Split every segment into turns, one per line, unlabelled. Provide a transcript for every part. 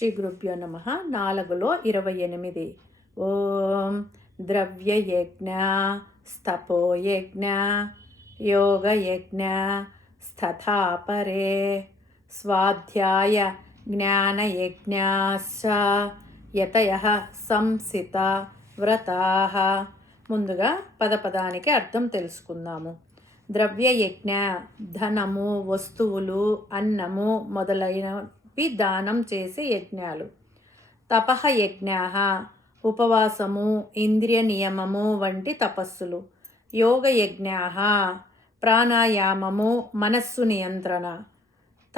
శ్రీ గురుభ్యో నమ. నాలుగులో ఇరవై ఎనిమిది. ఓం ద్రవ్యయజ్ఞ స్థపోయజ్ఞ యోగయజ్ఞ స్థాపరే స్వాధ్యాయ జ్ఞానయజ్ఞాశ్చ యతయ సంసిత వ్రతా. ముందుగా పదపదానికి అర్థం తెలుసుకుందాము. ద్రవ్యయజ్ఞ ధనము వస్తువులు అన్నము మొదలైన దానం చేసే యజ్ఞాలు. తపహ యజ్ఞా ఉపవాసము ఇంద్రియ నియమము వంటి తపస్సులు. యోగ యజ్ఞా ప్రాణాయామము మనస్సు నియంత్రణ.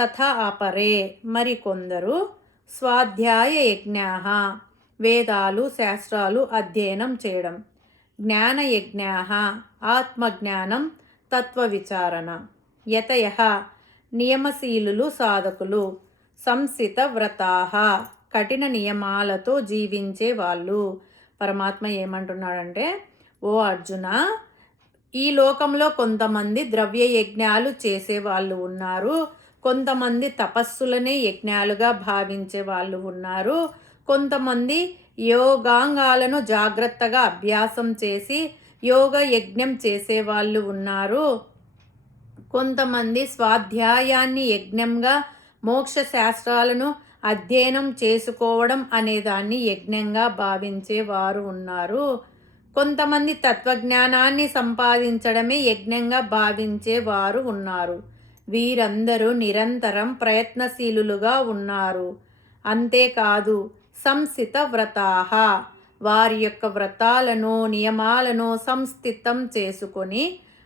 తథా అపరే మరికొందరు స్వాధ్యాయ యజ్ఞా వేదాలు శాస్త్రాలు అధ్యయనం చేయడం. జ్ఞానయజ్ఞా ఆత్మజ్ఞానం తత్వ విచారణ యతయ నియమశీలులు సాధకులు. సంసిత వ్రతాహ కఠిన నియమాలతో జీవించే వాళ్ళు. పరమాత్మ ఏమంటున్నాడంటే ఓ అర్జున ఈ లోకంలో కొంతమంది ద్రవ్య యజ్ఞాలు చేసే వాళ్ళు ఉన్నారు. కొంతమంది తపస్సులనే యజ్ఞాలుగా భావించే వాళ్ళు ఉన్నారు. కొంతమంది యోగాంగాలను జాగ్రత్తగా అభ్యాసం చేసి యోగ యజ్ఞం చేసే వాళ్ళు ఉన్నారు. కొంతమంది స్వాధ్యాయాన్ని యజ్ఞంగా మోక్ష శాస్త్రాలను అధ్యయనం చేసుకోవడం అనేదాన్ని యజ్ఞంగా భావించేవారు ఉన్నారు. కొంతమంది తత్వజ్ఞానాన్ని సంపాదించడమే యజ్ఞంగా భావించేవారు ఉన్నారు. వీరందరూ నిరంతరం ప్రయత్నశీలులుగా ఉన్నారు. అంతేకాదు సంస్థిత వ్రతాహ వారి యొక్క వ్రతాలను నియమాలను సంస్థితం చేసుకొని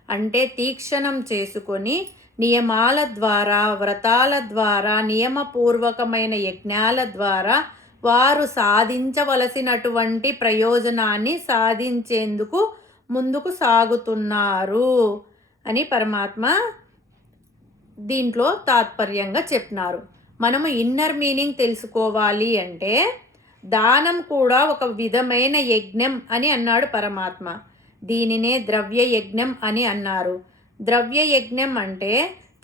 అంటే తీక్షణం చేసుకొని నియమాల ద్వారా వ్రతాల ద్వారా నియమపూర్వకమైన యజ్ఞాల ద్వారా వారు సాధించవలసినటువంటి ప్రయోజనాన్ని సాధించేందుకు ముందుకు సాగుతున్నారు అని పరమాత్మ దీంట్లో తాత్పర్యంగా చెప్పినారు. మనము ఇన్నర్ మీనింగ్ తెలుసుకోవాలి అంటే దానం కూడా ఒక విధమైన యజ్ఞం అని అన్నాడు పరమాత్మ. దీనినే ద్రవ్య యజ్ఞం అని అన్నారు. ద్రవ్య యజ్ఞం అంటే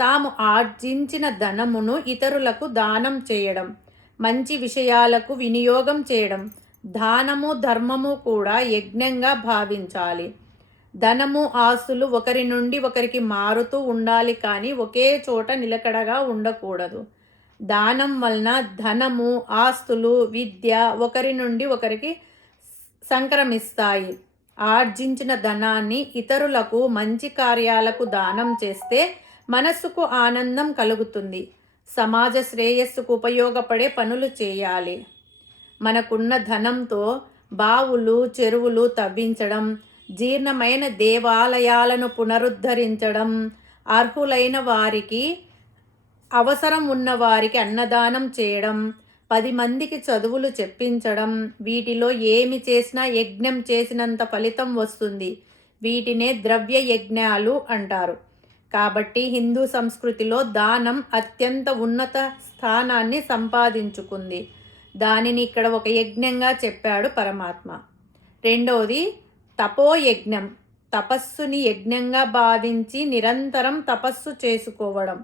తాము ఆర్జించిన ధనమును ఇతరులకు దానం చేయడం మంచి విషయాలకు వినియోగం చేయడం దానము ధర్మము కూడా యజ్ఞంగా భావించాలి. ధనము ఆస్తులు ఒకరి నుండి ఒకరికి మారుతూ ఉండాలి కానీ ఒకే చోట నిలకడగా ఉండకూడదు. దానం వలన ధనము ఆస్తులు విద్య ఒకరి నుండి ఒకరికి సంక్రమిస్తాయి. ఆర్జించిన ధనాన్ని ఇతరులకు మంచి కార్యాలకు దానం చేస్తే మనస్సుకు ఆనందం కలుగుతుంది. సమాజ శ్రేయస్సుకు ఉపయోగపడే పనులు చేయాలి. మనకున్న ధనంతో బావులు చెరువులు తవ్వించడం జీర్ణమైన దేవాలయాలను పునరుద్ధరించడం అర్హులైన వారికి అవసరం ఉన్న వారికి అన్నదానం చేయడం పది మందికి చదువులు చెప్పించడం వీటిలో ఏమి చేసినా యజ్ఞం చేసినంత ఫలితం వస్తుంది. వీటినే ద్రవ్య యజ్ఞాలు అంటారు. కాబట్టి హిందూ సంస్కృతిలో దానం అత్యంత ఉన్నత స్థానాన్ని సంపాదించుకుంది. దానిని ఇక్కడ ఒక యజ్ఞంగా చెప్పాడు పరమాత్మ. రెండవది తపోయజ్ఞం. తపస్సుని యజ్ఞంగా భావించి నిరంతరం తపస్సు చేసుకోవడం.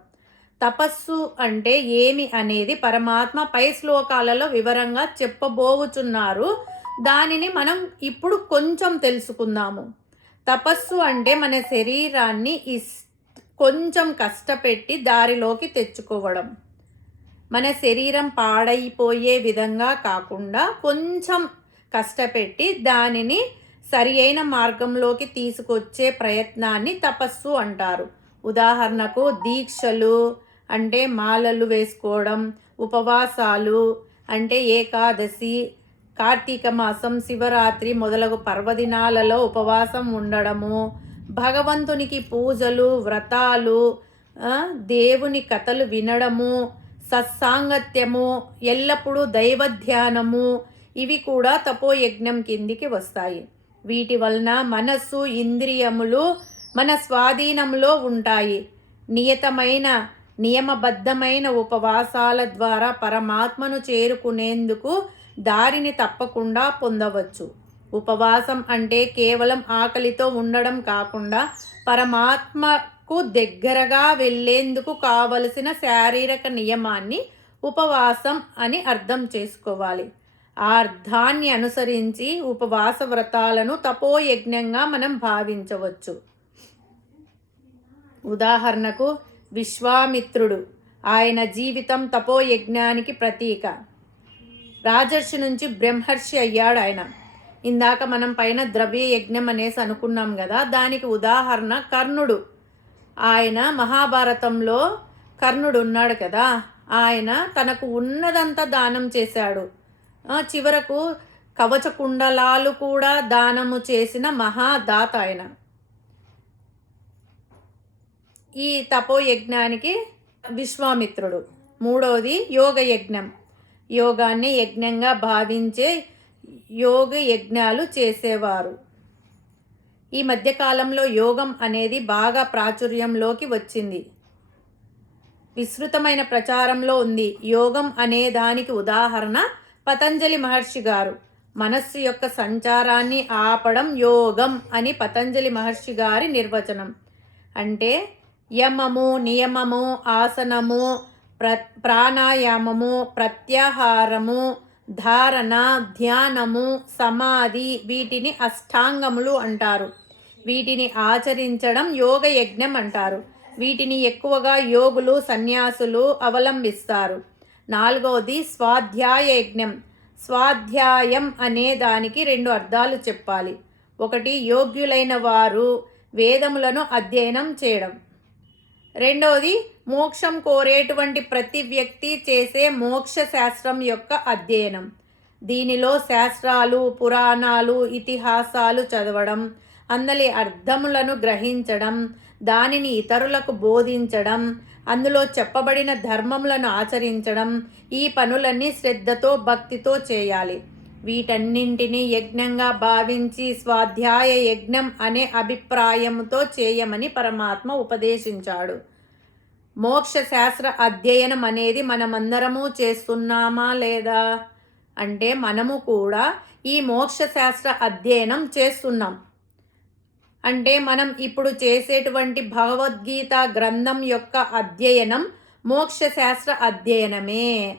తపస్సు అంటే ఏమి అనేది పరమాత్మ పై శ్లోకాలలో వివరంగా చెప్పబోవుచున్నారు. దానిని మనం ఇప్పుడు కొంచెం తెలుసుకుందాము. తపస్సు అంటే మన శరీరాన్ని ఇస్ కొంచెం కష్టపెట్టి దారిలోకి తెచ్చుకోవడం. మన శరీరం పాడైపోయే విధంగా కాకుండా కొంచెం కష్టపెట్టి దానిని సరి అయిన మార్గంలోకి తీసుకొచ్చే ప్రయత్నాన్ని తపస్సు అంటారు. ఉదాహరణకు దీక్షలు అంటే మాలలు వేసుకోవడం ఉపవాసాలు అంటే ఏకాదశి కార్తీక మాసం శివరాత్రి మొదలగు పర్వదినాలలో ఉపవాసం ఉండడము భగవంతునికి పూజలు వ్రతాలు దేవుని కథలు వినడము సత్సాంగత్యము ఎల్లప్పుడూ దైవ ధ్యానము ఇవి కూడా తపోయజ్ఞం కిందికి వస్తాయి. వీటి వలన మనస్సు ఇంద్రియములు మన స్వాధీనంలో ఉంటాయి. నియతమైన నియమబద్ధమైన ఉపవాసాల ద్వారా పరమాత్మను చేరుకునేందుకు దారిని తప్పకుండా పొందవచ్చు. ఉపవాసం అంటే కేవలం ఆకలితో ఉండడం కాకుండా పరమాత్మకు దగ్గరగా వెళ్ళేందుకు కావలసిన శారీరక నియమాన్ని ఉపవాసం అని అర్థం చేసుకోవాలి. ఆ అర్థాన్ని అనుసరించి ఉపవాస వ్రతాలను తపోయజ్ఞంగా మనం భావించవచ్చు. ఉదాహరణకు విశ్వామిత్రుడు. ఆయన జీవితం తపోయజ్ఞానికి ప్రతీక. రాజర్షి నుంచి బ్రహ్మర్షి అయ్యాడు ఆయన. ఇందాక మనం పైన ద్రవ్య యజ్ఞం అనేసి అనుకున్నాం కదా దానికి ఉదాహరణ కర్ణుడు. ఆయన మహాభారతంలో కర్ణుడు ఉన్నాడు కదా ఆయన తనకు ఉన్నదంతా దానం చేశాడు. చివరకు కవచ కుండలాలు కూడా దానము చేసిన మహాదాత ఆయన. ఈ తపోయజ్ఞానికి విశ్వామిత్రుడు. మూడవది యోగ యజ్ఞం యోగాన్ని యజ్ఞంగా భావించే యోగ యజ్ఞాలు చేసేవారు. ఈ మధ్యకాలంలో యోగం అనేది బాగా ప్రాచుర్యంలోకి వచ్చింది. విస్తృతమైన ప్రచారంలో ఉంది. యోగం అనే దానికి ఉదాహరణ పతంజలి మహర్షి గారు. మనస్సు యొక్క సంచారాన్ని ఆపడం యోగం అని పతంజలి మహర్షి గారి నిర్వచనం. అంటే యమము నియమము ఆసనము ప్ర ప్రాణాయామము ప్రత్యాహారము ధారణ ధ్యానము సమాధి వీటిని అష్టాంగములు అంటారు. వీటిని ఆచరించడం యోగ యజ్ఞం అంటారు. వీటిని ఎక్కువగా యోగులు సన్యాసులు అవలంబిస్తారు. నాలుగవది స్వాధ్యాయ యజ్ఞం స్వాధ్యాయం అనే దానికి రెండు అర్థాలు చెప్పాలి. ఒకటి యోగ్యులైన వారు వేదములను అధ్యయనం చేయడం. రెండవది మోక్షం కోరేటువంటి ప్రతి వ్యక్తి చేసే మోక్ష శాస్త్రం యొక్క అధ్యయనం. దీనిలో శాస్త్రాలు పురాణాలు ఇతిహాసాలు చదవడం అందలి అర్థములను గ్రహించడం దానిని ఇతరులకు బోధించడం అందులో చెప్పబడిన ధర్మములను ఆచరించడం ఈ పనులన్నీ శ్రద్ధతో భక్తితో చేయాలి. వీటన్నింటినీ యజ్ఞంగా భావించి స్వాధ్యాయ యజ్ఞం అనే అభిప్రాయంతో చేయమని పరమాత్మ ఉపదేశించాడు. మోక్ష శాస్త్ర అధ్యయనం అనేది మనమందరము చేస్తున్నామా లేదా? అంటే మనము కూడా ఈ మోక్ష శాస్త్ర అధ్యయనం చేస్తున్నాం. అంటే మనం ఇప్పుడు చేసేటువంటి భగవద్గీత గ్రంథం యొక్క అధ్యయనం మోక్ష శాస్త్ర అధ్యయనమే.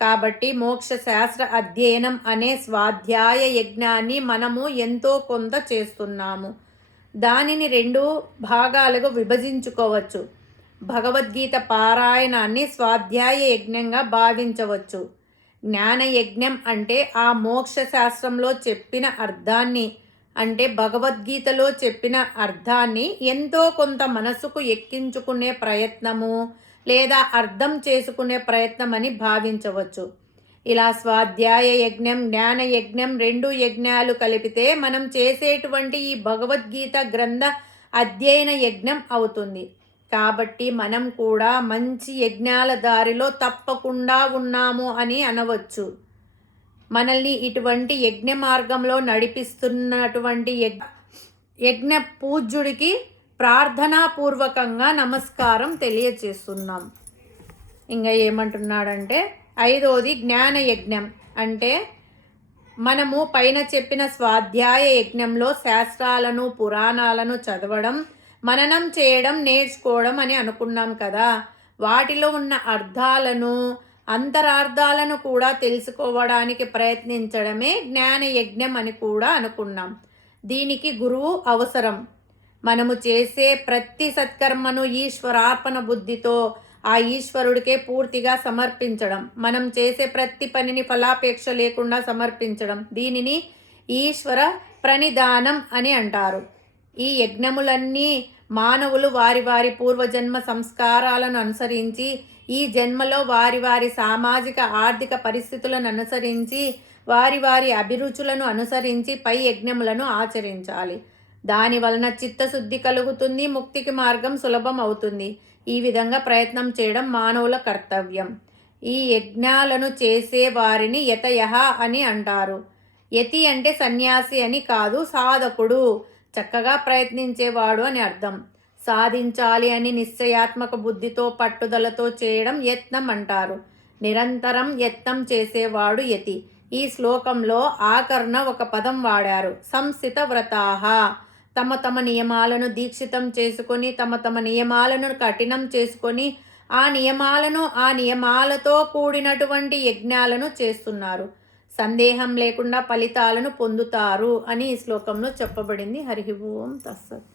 కాబట్టి మోక్ష శాస్త్ర అధ్యయనం అనే స్వాధ్యాయ యజ్ఞాన్ని మనము ఎంతో కొంత చేస్తున్నాము. దానిని రెండు భాగాలుగా విభజించుకోవచ్చు. భగవద్గీత పారాయణాన్ని స్వాధ్యాయ యజ్ఞంగా భావించవచ్చు. జ్ఞాన యజ్ఞం అంటే ఆ మోక్ష శాస్త్రంలో చెప్పిన అర్థాన్ని అంటే భగవద్గీతలో చెప్పిన అర్థాన్ని ఎంతో కొంత మనసుకు ఎక్కించుకునే ప్రయత్నము లేదా అర్థం చేసుకునే ప్రయత్నం అని భావించవచ్చు. ఇలా స్వాధ్యాయ యజ్ఞం జ్ఞాన యజ్ఞం రెండు యజ్ఞాలు కలిపితే మనం చేసేటువంటి ఈ భగవద్గీత గ్రంథ అధ్యయన యజ్ఞం అవుతుంది. కాబట్టి మనం కూడా మంచి యజ్ఞాల దారిలో తప్పకుండా ఉన్నాము అని అనవచ్చు. మనల్ని ఇటువంటి యజ్ఞ మార్గంలో నడిపిస్తున్నటువంటి యజ్ఞ యజ్ఞ పూజ్యుడికి ప్రార్థనాపూర్వకంగా నమస్కారం తెలియచేస్తున్నాం. ఇంకా ఏమంటున్నాడంటే ఐదోది జ్ఞాన యజ్ఞం అంటే మనము పైన చెప్పిన స్వాధ్యాయ యజ్ఞంలో శాస్త్రాలను పురాణాలను చదవడం మననం చేయడం నేర్చుకోవడం అని అనుకున్నాం కదా. వాటిలో ఉన్న అర్థాలను అంతరార్థాలను కూడా తెలుసుకోవడానికి ప్రయత్నించడమే జ్ఞాన యజ్ఞం అని కూడా అనుకున్నాం. దీనికి గురువు అవసరం. మనము చేసే ప్రతి సత్కర్మను ఈశ్వరార్పణ బుద్ధితో ఆ ఈశ్వరుడికే పూర్తిగా సమర్పించడం. మనం చేసే ప్రతి పనిని ఫలాపేక్ష లేకుండా సమర్పించడం. దీనిని ఈశ్వర ప్రణిధానం అని అంటారు. ఈ యజ్ఞములన్నీ మానవులు వారి వారి పూర్వజన్మ సంస్కారాలను అనుసరించి ఈ జన్మలో వారి వారి సామాజిక ఆర్థిక పరిస్థితులను అనుసరించి వారి వారి అభిరుచులను అనుసరించి పై యజ్ఞములను ఆచరించాలి. దాని వలన చిత్తశుద్ధి కలుగుతుంది ముక్తికి మార్గం సులభం అవుతుంది. ఈ విధంగా ప్రయత్నం చేయడం మానవుల కర్తవ్యం. ఈ యజ్ఞాలను చేసే వారిని యతయహ అని అంటారు. యతి అంటే సన్యాసి అని కాదు సాధకుడు. చక్కగా ప్రయత్నించేవాడు అని అర్థం. సాధించాలి అని నిశ్చయాత్మక బుద్ధితో పట్టుదలతో చేయడం యత్నం అంటారు. నిరంతరం యత్నం చేసేవాడు యతి. ఈ శ్లోకంలో ఆకర్ణ ఒక పదం వాడారు. సంస్థిత వ్రతాహ. తమ తమ నియమాలను దీక్షితం చేసుకొని తమ తమ నియమాలను కఠినం చేసుకొని ఆ నియమాలను ఆ నియమాలతో కూడినటువంటి యజ్ఞాలను చేస్తున్నారు. సందేహం లేకుండా ఫలితాలను పొందుతారు అని ఈ శ్లోకంలో చెప్పబడింది. హరి ఓం తస్సత్.